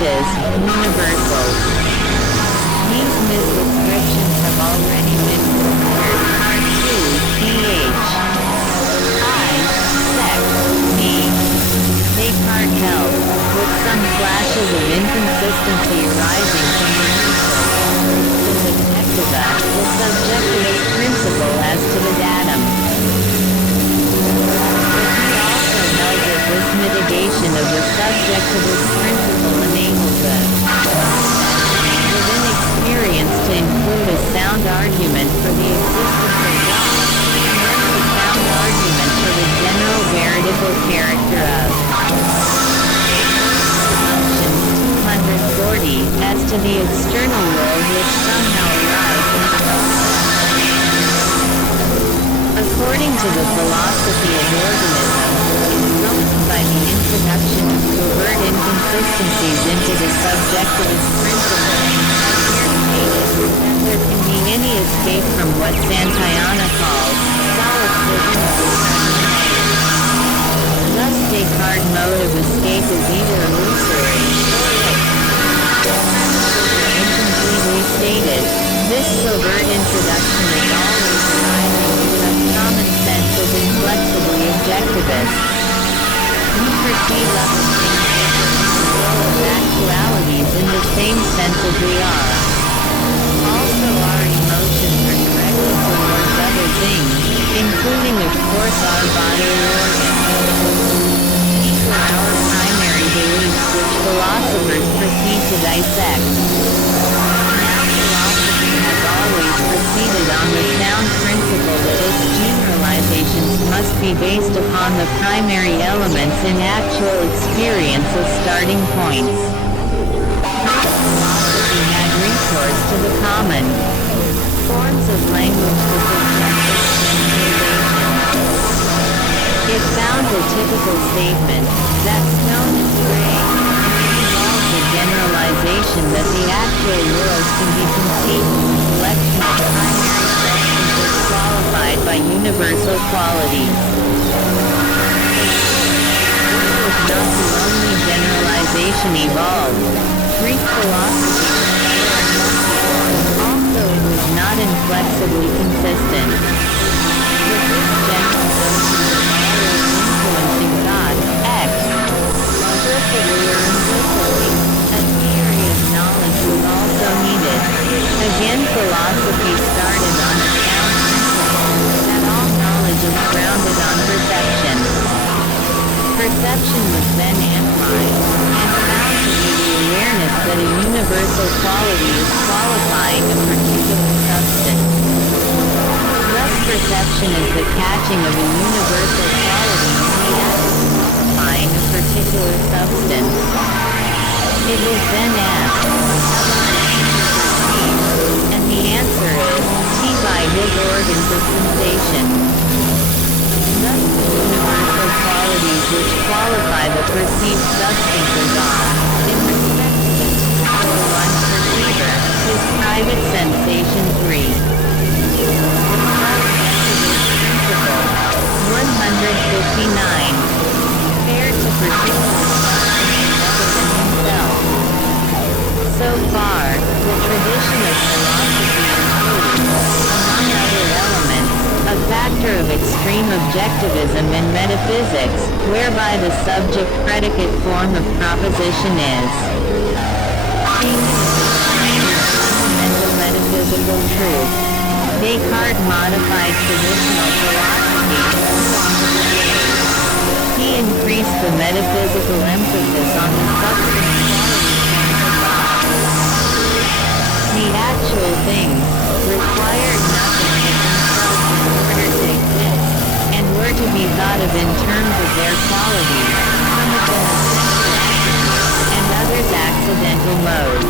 ideas, universals. These misdescriptions have already been compared. Part 2, pH. I, sex, me. Descartes held, with some flashes of inconsistency arising from the subjectiva, the subjectivist principle as to the datum. But he also held that this mitigation of the subjectivist principle enables us, within experience, to include a sound argument for the existence of God, and then a sound argument for the general veritable character of assumptions 240 as to the external world which somehow arise in the process. According to the philosophy of organism, it is only by the introduction of covert inconsistencies into the subjectivist principle, that there can be any escape from what Santayana calls solipsism of the subject. Thus Descartes' mode of escape is either illusory or incompletely stated. This covert introduction is always arising because common sense is inflexibly objectivist. We perceive other things as actualities in the same sense as we are. Also our emotions are directed towards other things, including of course our bodily organs. These are our primary beliefs which philosophers proceed to dissect. Now philosophy has always proceeded on the sound principle that its generalizations must be based upon the primary elements in actual experience as starting points. Philosophy had recourse to the common forms of language to suggest its generalization. It found a typical statement, that stone is gray, and involved the generalization that the actual world can be conceived as a collection of primary substances qualified by universal qualities. This was not the only generalization evolved. Greek philosophy, also it was not inflexibly consistent. With this general notion of always influencing God, X, explicitly or implicitly, a theory of knowledge was also needed. Again philosophy started on a sound principle, that all knowledge is grounded on perception. Perception was then analyzed, and found to be the awareness that a universal quality is qualifying a particular substance. Thus perception is the catching of a universal quality in the act of qualifying a particular substance. It was then asked, and the answer is, T by his organs of sensation. Thus the universal qualities which qualify the perceived substances are, in respect to the particular one perceiver, his private sensation 3. Principle 159. Compared to particular substances other than himself. So far, the tradition of philosophy includes, among other elements, a factor of extreme objectivism in metaphysics, whereby the subject-predicate form of proposition is fundamental metaphysical truth. Descartes modified traditional philosophy. He increased the metaphysical emphasis on the substance the actual things required nothing of themselves in order to exist, and were to be thought of in terms of their qualities, some of them essential attributes, and others accidental modes.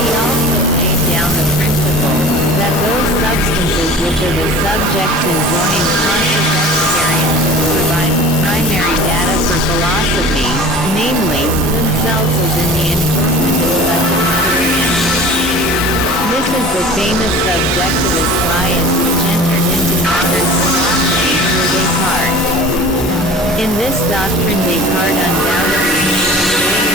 He also laid down the principle that those substances which are the subjects enjoying conscious experience provide the primary data for philosophy, namely, themselves as in the enjoyment of such experience. This is the famous subjectivist bias which entered into modern philosophy through Descartes. In this doctrine Descartes undoubtedly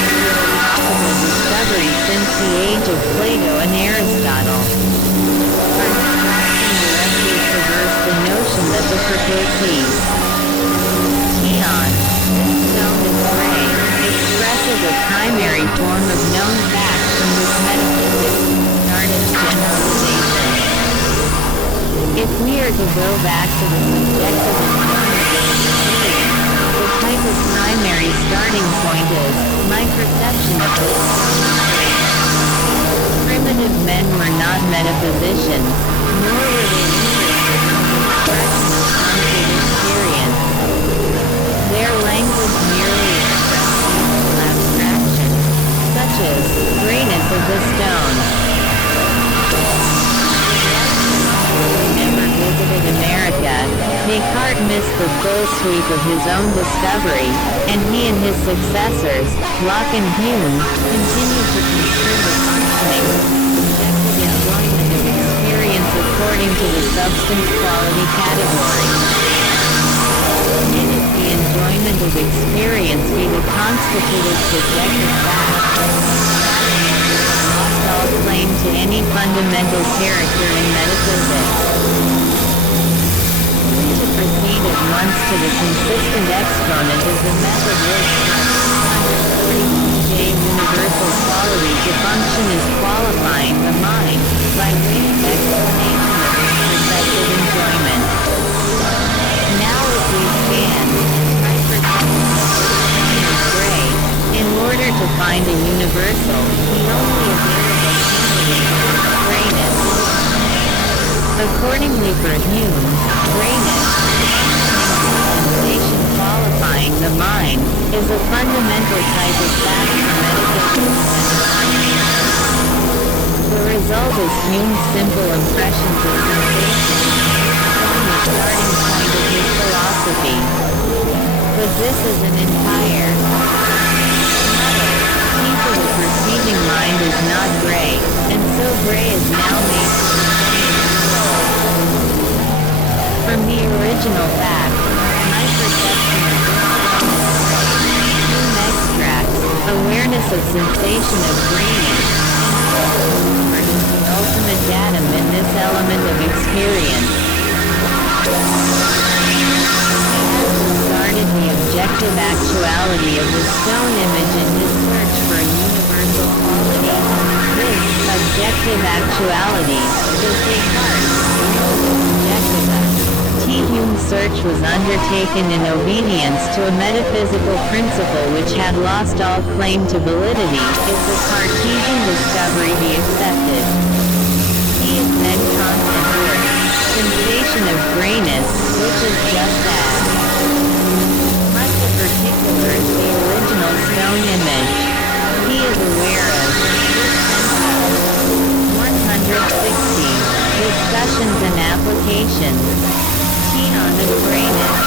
the age of Plato and Aristotle. Our discussion directly traversed the notion that the purposes Theon, this stone is gray, expresses a primary form of known fact from which metaphysics start its generalization. If we are to go back to the subjective and the type of primary starting point is my perception of this stone. Primitive men were not metaphysicians, nor were they interested in the expression of concrete experience. Their language merely expressed simple abstractions, such as grayness of the stone. Never visited America, Descartes missed the full sweep of his own discovery, and he and his successors, Locke and Hume, continued to construe the functioning, subjective enjoyment of experience according to the substance-quality category. If the enjoyment of experience be the constitutive subjective fact, lost all claim to any fundamental character in metaphysics. To proceed at once to the consistent exponent of the method which, under 42J universal quality to function as qualifying the mind, by way of explanation of its perceptive enjoyment. Now as we scan, my perception of this stone is gray, in order to find a universal, the only available candidate is grayness. Accordingly for Hume, grayness, sensation qualifying the mind, is a fundamental type of fact for metaphysics. The result is Hume's simple impressions of sensation, the starting point of his philosophy. But this is an entire the perceiving mind is not gray, and so gray is now made to from the original fact, my perception of Hume extracts, awareness of sensation of grayness, and the ultimate datum in this element of experience. Started the objective actuality of the stone image in his search for a universal quality. This objective actuality is Descartes' subjective. Hume's search was undertaken in obedience to a metaphysical principle which had lost all claim to validity if the Cartesian discovery be accepted. He is then constant with sensation of grayness, which is just as much a particular as the original stone image. He is aware of 160 discussions and applications. On the grayness.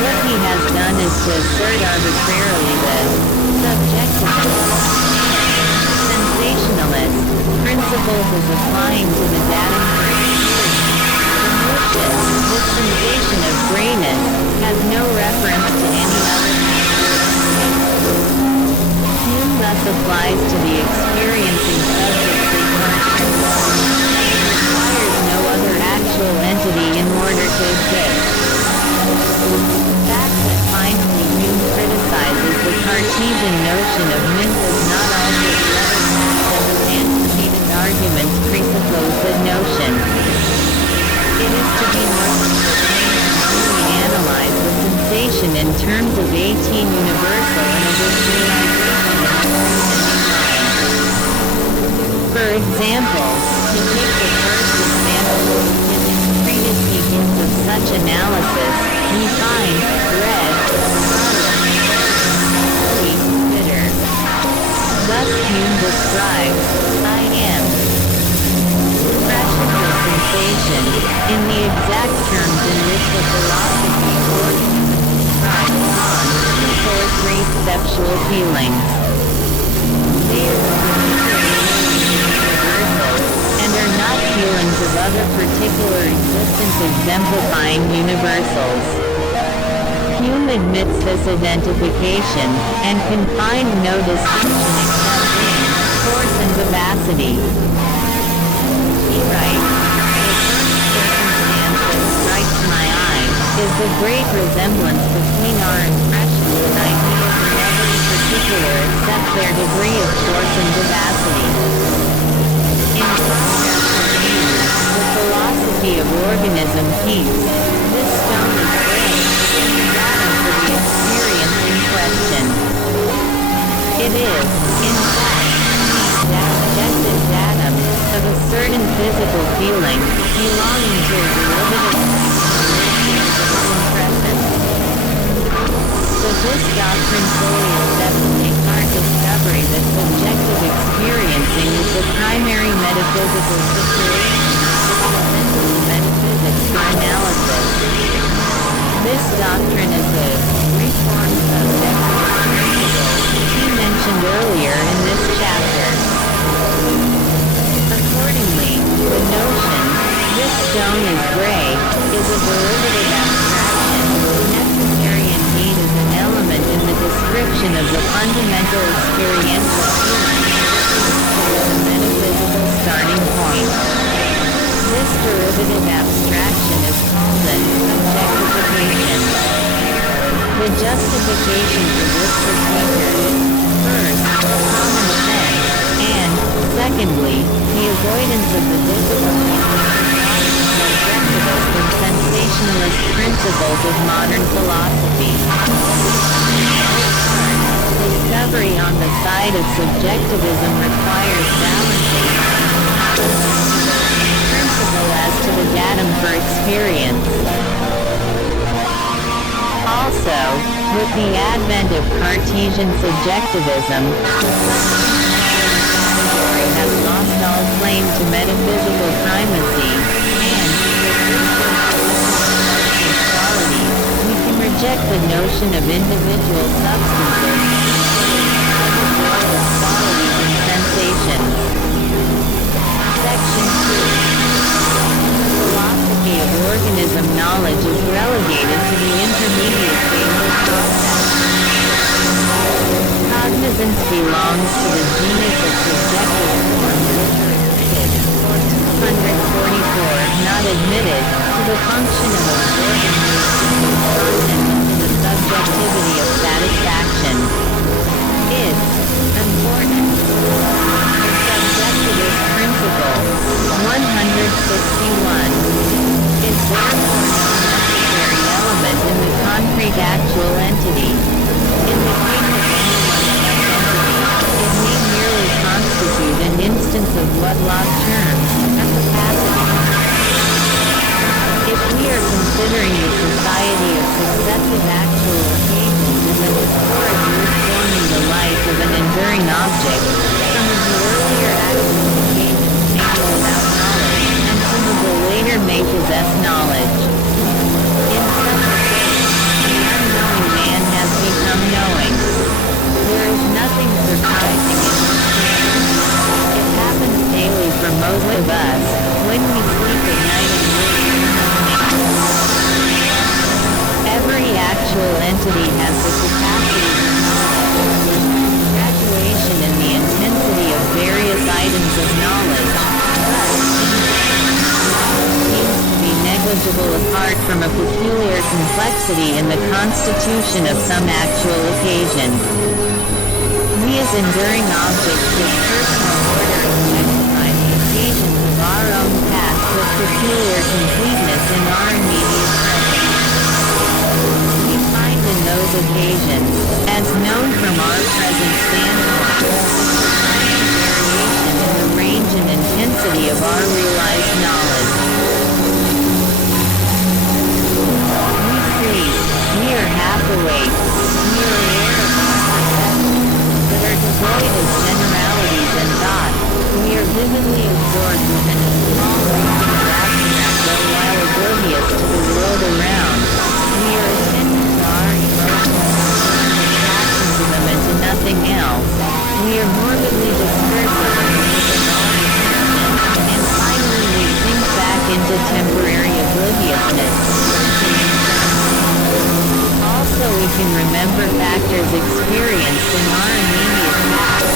What he has done is to assert arbitrarily the subjective sensationalist principles as applying to the datum for experience, this sensation of grayness has no reference to any other Hume thus applies to the experiencing subject requires no other actual entity in order to exist. The fact that finally Hume criticizes the Cartesian notion of myth does not alter the other fact that the antecedent arguments presuppose that notion. It is to be noted that we analyze the sensation in terms of 18 universal and of its realization in the For example, to take the first example, in his treatise begins of such analysis, we find, red, sweet, bitter. Thus Hume describes, I am, expressions of sensation, in the exact terms in which the philosophy describes for three conceptual feelings. They and are not feelings of other particular existence exemplifying universals. Hume admits this identification, and can find no distinction except in force and vivacity. He writes, "The first circumstance that strikes my eye is the great resemblance between our impressions and ideas in every particular except their degree of force and vivacity." In contrast to you, the philosophy of organism keeps, this stone is gray, and the datum for the experience in question. It is, in fact, the objective datum of a certain physical feeling, belonging to a derivative impression. So this doctrine fully accepts Descartes' discovery that subjective experiencing is the primary metaphysical situation presented to metaphysics for analysis. This doctrine is a reformed subjective principle he mentioned earlier in this chapter. Accordingly, the notion, "this stone is gray," is a derivative abstraction, necessary indeed as an element in the description of the fundamental experiential feeling, the metaphysical starting point. This derivative abstraction is called an objectification. The justification for this procedure is, first, common sense, and, secondly, the avoidance of the difficulties of subjectivist and sensationalist principles of modern philosophy. Discovery on the side of subjectivism requires balancing principle as to the datum for experience. Also, with the advent of Cartesian subjectivism, the category has lost all claim to metaphysical primacy, and, with qualities, we can reject the notion of individual substances, qualities and sensations. Section 2. The philosophy of organism knowledge is relegated to the intermediate phase of concept. Cognizance belongs to the genus of subjective forms which are admitted, or 244, not admitted, to the function of absorbing the content into the subjectivity of satisfaction. It's important. Subjectivist principle, 161, is therefore no necessary element in the concrete actual entity. In the case of any one such entity, it may merely constitute an instance of what Locke terms a capacity. If we are considering the society of successive actual occasions in the historic route forming the life of an enduring object, some of the earlier actual occasions may be without knowledge, and some of the later may possess knowledge. In such a case, the unknowing man has become knowing. There is nothing surprising in this. It happens daily for most of us, when we sleep at night and wake. Every actual entity has the capacity to knowledge. Graduation in the intensity of various items of knowledge, but seems to be negligible apart from a peculiar complexity in the constitution of some actual occasion. We as enduring objects with personal order objectify the occasions of our own past with peculiar completeness in our immediate present. We find in those occasions, as known from our present standpoint, variation in the range and intensity of our realized knowledge. We see, we are half awake, we are aware of perceptions that are devoid of generalities and thought. We are vividly absorbed within a small region of abstract though while oblivious to the world around. We are attentive to our emotions, attaching to them and to nothing else. We are morbidly discursive and finally we sink back into temporary obliviousness. Also we can remember factors experienced in our immediate past.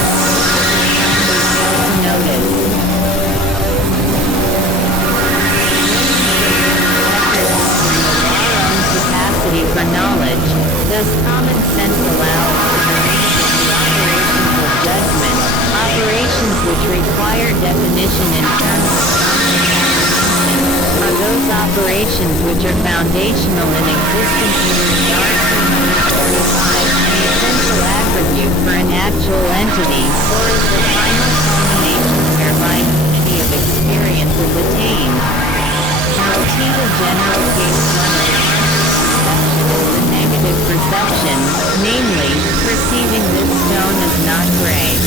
which are foundational in existence within R245, an essential attribute for an actual entity, or is the final culmination whereby unity of experience is attained. See the general case 1 of the negative perception, namely, perceiving this stone as not gray.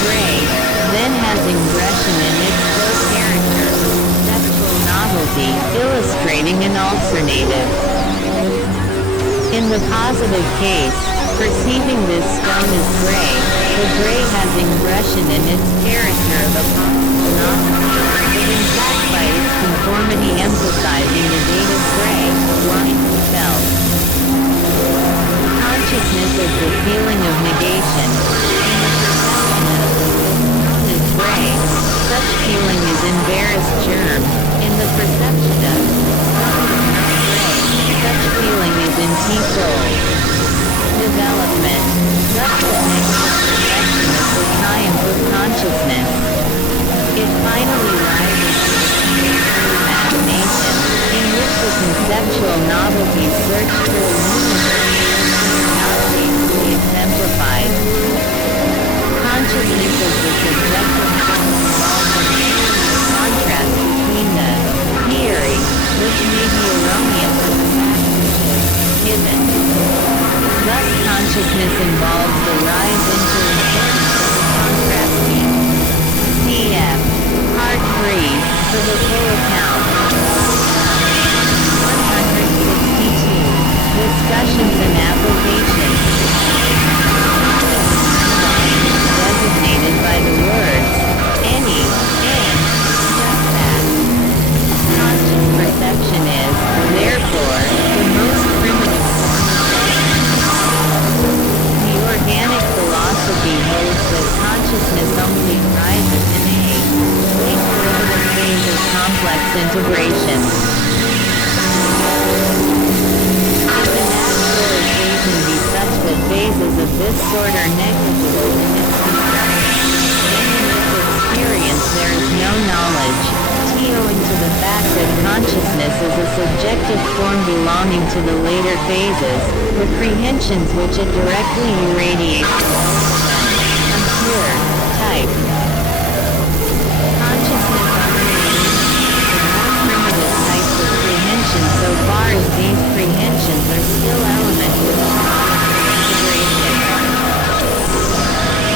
Gray, then has ingression in its full character, perceptual novelty, illustrating an alternative. In the positive case, perceiving this stone as gray, the gray has ingression in its character of a possible novelty, but in fact by its conformity emphasizing the date of gray, blind and felt. Consciousness is the feeling of negation. In the perception of the stone as gray, such feeling is embarrassed germ. In the perception of stone as not gray, such feeling is in T-soul. Development. Thus the negative perception is the triumph of consciousness. It finally rises to the imagination, in which the conceptual novelties search for the not faithfully exemplified. Consciousness is the subjective contrast between the theory, which may be erroneous, and the fact which is given. Thus consciousness involves the rise into importance of the contrasting. Cf. Part 3, for the full account. 162. Discussions and applications. Designated by the words, any, and, just that. Conscious perception is, therefore, the most primitive form. The organic philosophy holds that consciousness only arises in a late derivative phase of complex integration. If the natural occasion be such that phases of this sort are negligible in its construction, then in its experience there is no knowledge, owing to the fact that consciousness is a subjective form belonging to the later phases, the prehensions which it directly irradiates from pure type. Consciousness the more primitive types of prehension so far as these prehensions are still elements of integration.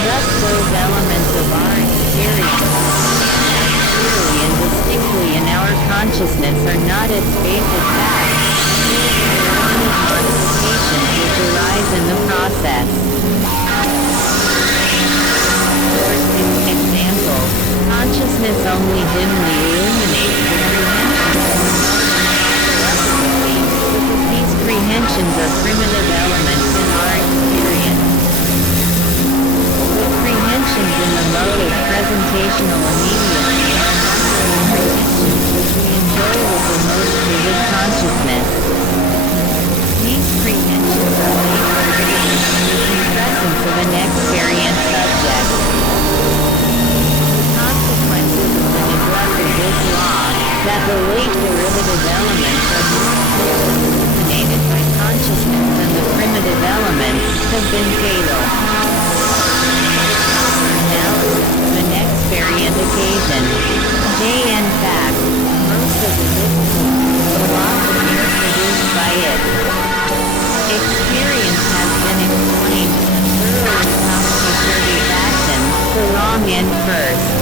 Thus those elements of our experience clearly and distinctly in our consciousness are not its basic facts, only modifications which arise in the process. For example, consciousness only dimly illuminates the prehensions because these prehensions are primitive elements in our experience. The prehensions in the mode of presentational immediacy which we enjoy with the most vivid consciousness. These prehensions are made in presence of an experienced subject. The consequences of the neglect of this law, that the late derivative elements are more illuminated by consciousness than the primitive elements, have been fatal. An experient occasion. In fact, most of the difficulties of philosophy are produced by it. Experience has been explained in a thoroughly topsy-turvy fashion, the wrong end first.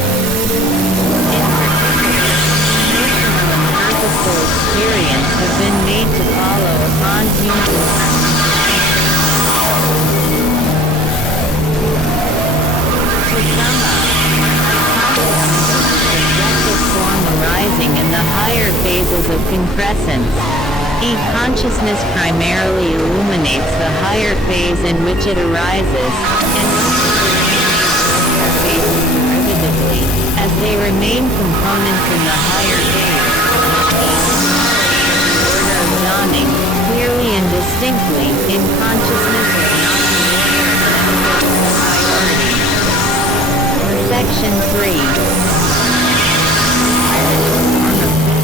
In particular, emotional and purposeful experience have been made to follow upon human To sum up, subjective form arising in the higher phases of concrescence. E-consciousness primarily illuminates the higher phase in which it arises, and lower phases derivatively, as they remain components in the higher phase. Order of dawning, clearly and distinctly, in consciousness is not the order of priority. Section 3.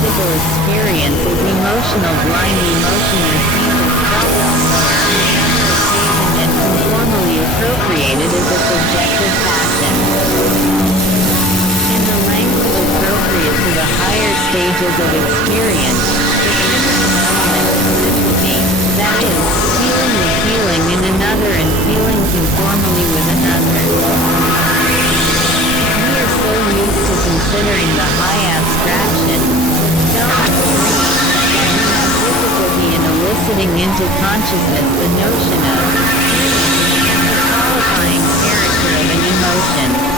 Physical experience stages of experience, the primitive element simplicity, that is, feeling the feeling in another and feeling conformably with another. We are so used to considering the high abstraction, the stone and tree, that we have difficulty in eliciting into consciousness the notion of the qualifying character of an emotion.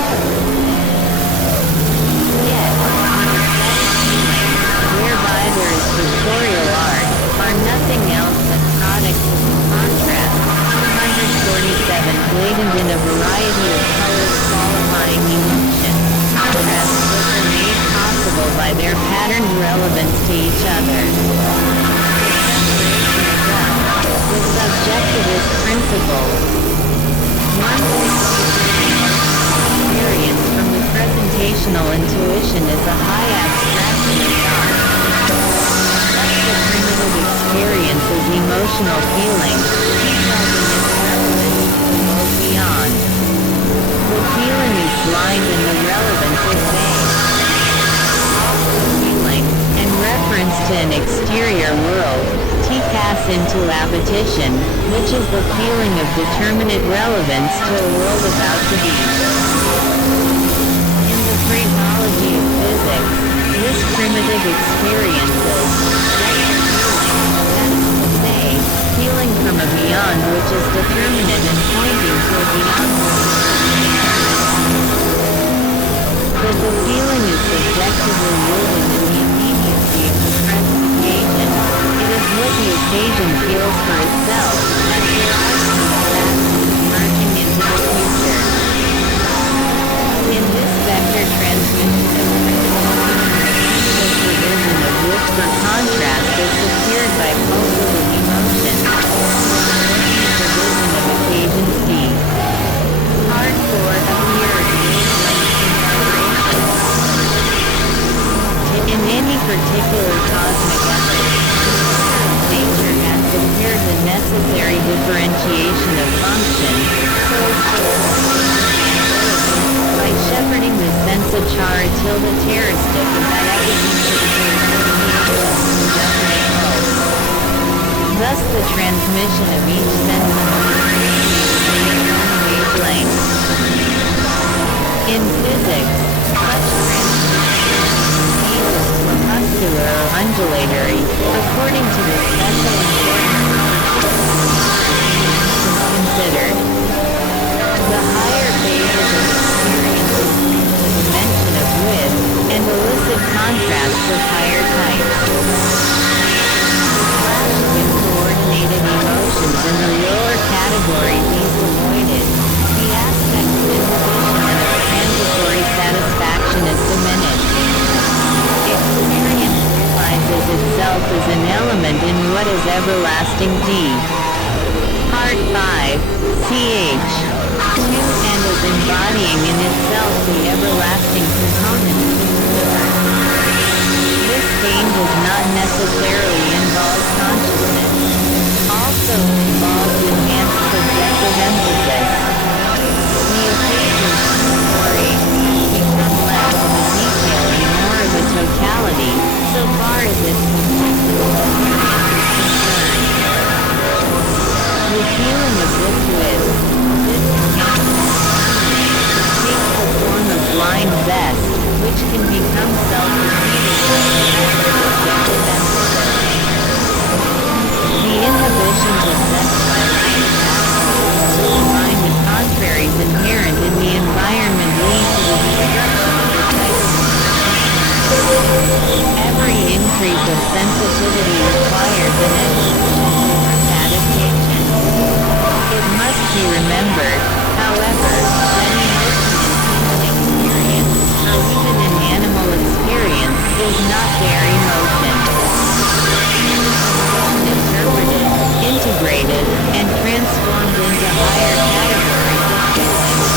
Yet, aesthetic feelings, whereby there is pictorial art, are nothing else than products of the contrast, 247, blatant in a variety of colors qualifying emotion, contrasts which are made possible by their patterned relevance to each other. The subjectivist principle. One experience from the presentational intuition is a high abstraction of thought. Thus the primitive experience is emotional feeling, detailed in its relevance to the world beyond. The feeling is blind and the relevance is vague. Also feeling, and reference to an exterior world, pass into appetition, which is the feeling of determinate relevance to a world about to be. In the phraseology of physics, this primitive experience is feeling from a beyond which is determinate and pointing to a beyond. But the feeling is subjectively rooted in the immediacy of the present occasion. It is what the occasion feels for itself, as there are some facts merging into the future. In this vector transmission of the provision of which for contrast is secured by pulses of emotion, the provision of occasion C. Part 4 appears in any particular cosmic effort. Nature has secured the necessary differentiation of function, so by shepherding the sensa-chara tilde terroristic of that definite pulse. Thus the transmission of each sense wavelength. In physics, such transmission is corpuscular or undulatory, according to the special importance considered. The higher phases of experience increase the dimension of width, and elicit contrasts of higher types. Clashing and coordinated emotions in the lower category these avoided, the aspect of inhibition and of transitory satisfaction is diminished. Experience realizes itself as an element in what is everlasting D. Part 5, ch. 2 and as embodying in itself the everlasting component of the universe. This stain does not necessarily involve consciousness. Also involves enhanced subjective emphasis. The occasions story become less of a detail and more of a totality, so far as its subjective experience is concerned. The feeling of this width, takes the form of blind zest, which can become self-repeating subjective emphasis. The inhibitions of zest by combine the contraries inherent in the environment lead to the destruction of the type of every increase of sensitivity requires an adaptation. It must be remembered, however, that emotion in human experience, or even in animal experience, is not their emotion. Interpreted, integrated, and transformed into higher categories of feelings.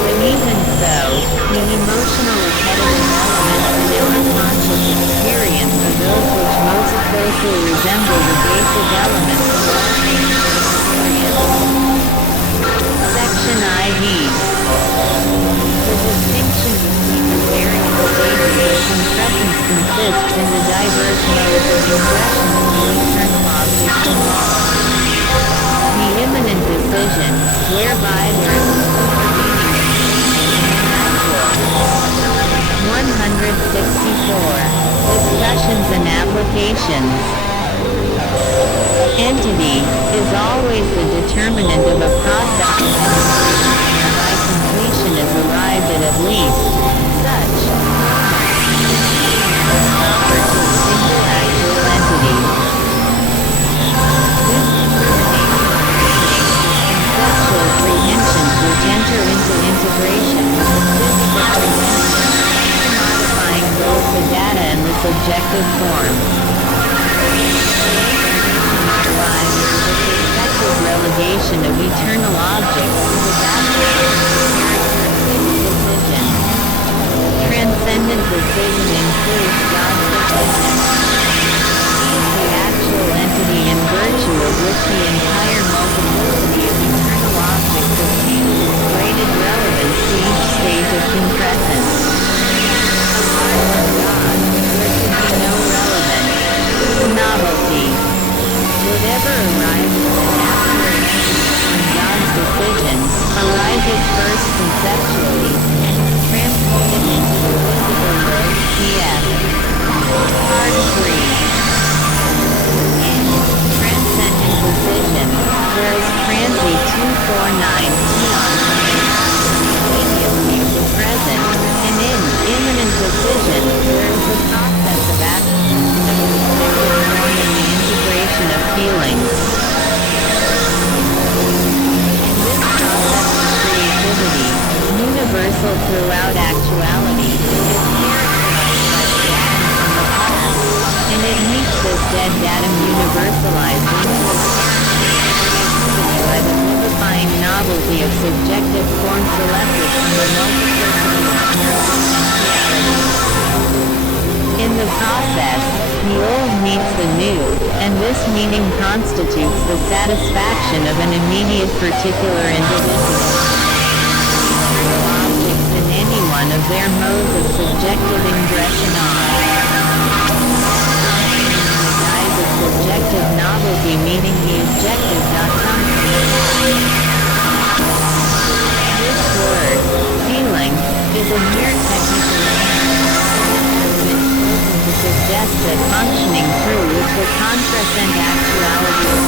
But even so, the emotional repetitive elements in our conscious experience are those which most closely resemble the basic elements of all experience. Section IV. The distinction between the various stages of compressance consists in the diverse modes of ingression to eternal objects involved. The imminent decision, whereby there is a supervening 164. Discussions and applications. Entity is always the determinant of a process and by completion is arrived at least such proper to a single actual entity. This conceptual prehensions which enter into integration with the physical prehension, modifying both the data and the subjective form. Relegation of eternal objects to the decision. Transcendent decision includes God's decision. The actual entity in virtue of which the entire multiplicity of eternal objects obtains its graded relevance to each stage of concrescence. Apart from God, there could be no relevance. Novelty. Whatever arises after an entity from God's decision arises first conceptually and is transmitted into the physical world. Cf. Part 3. In transcendent decision, there is transi 249 Tion immediately of the present, and in imminent decision, there is a process of action that is in the integration of feelings. And this process of creativity, universal throughout actuality, is characterized by the datum from the past, and it meets this dead datum universalized into a creativity by the vivifying novelty of subjective form selected from the multiplicity of potentialities. In the process, the old meets the new, and this meeting constitutes the satisfaction of an immediate particular individual. Objects in any one of their modes of subjective ingression are. In the guise of subjective novelty meeting the objective something. This word, feeling, is a mere technical to suggest that functioning through which the contrascent actuality of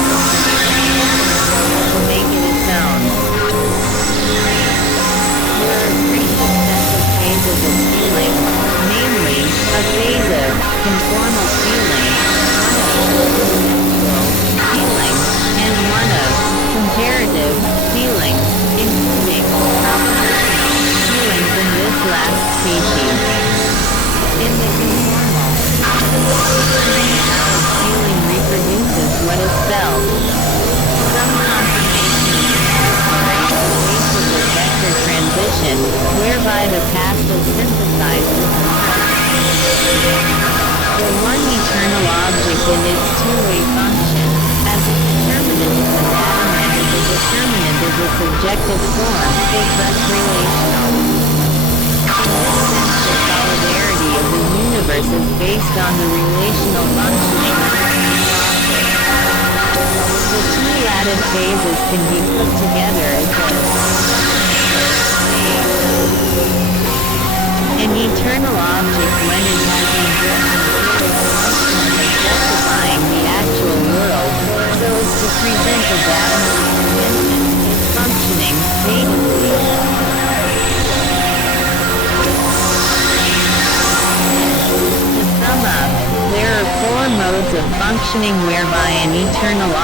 will make it its own. There are three successive phases of feeling, namely, a phase of conformal feeling, one of conceptual feeling, and one of comparative feeling, including propositional feelings in this last species. In the conformal feeling reproduces what is felt. Some confirmation is necessary in the case of the vector transition, whereby the past is synthesized with the present. The one eternal object in its two-way function, as a determinant of the datum and as a determinant of the subjective form, is thus relational. In this sense, the solidarity of the universe is based on the relational functioning of its object. The two latted phases can be put together as this. An eternal object when it has ingression is justifying the actual world, so as to present a datum of convention, its functioning, natively. To sum up, there are four modes of functioning whereby an eternal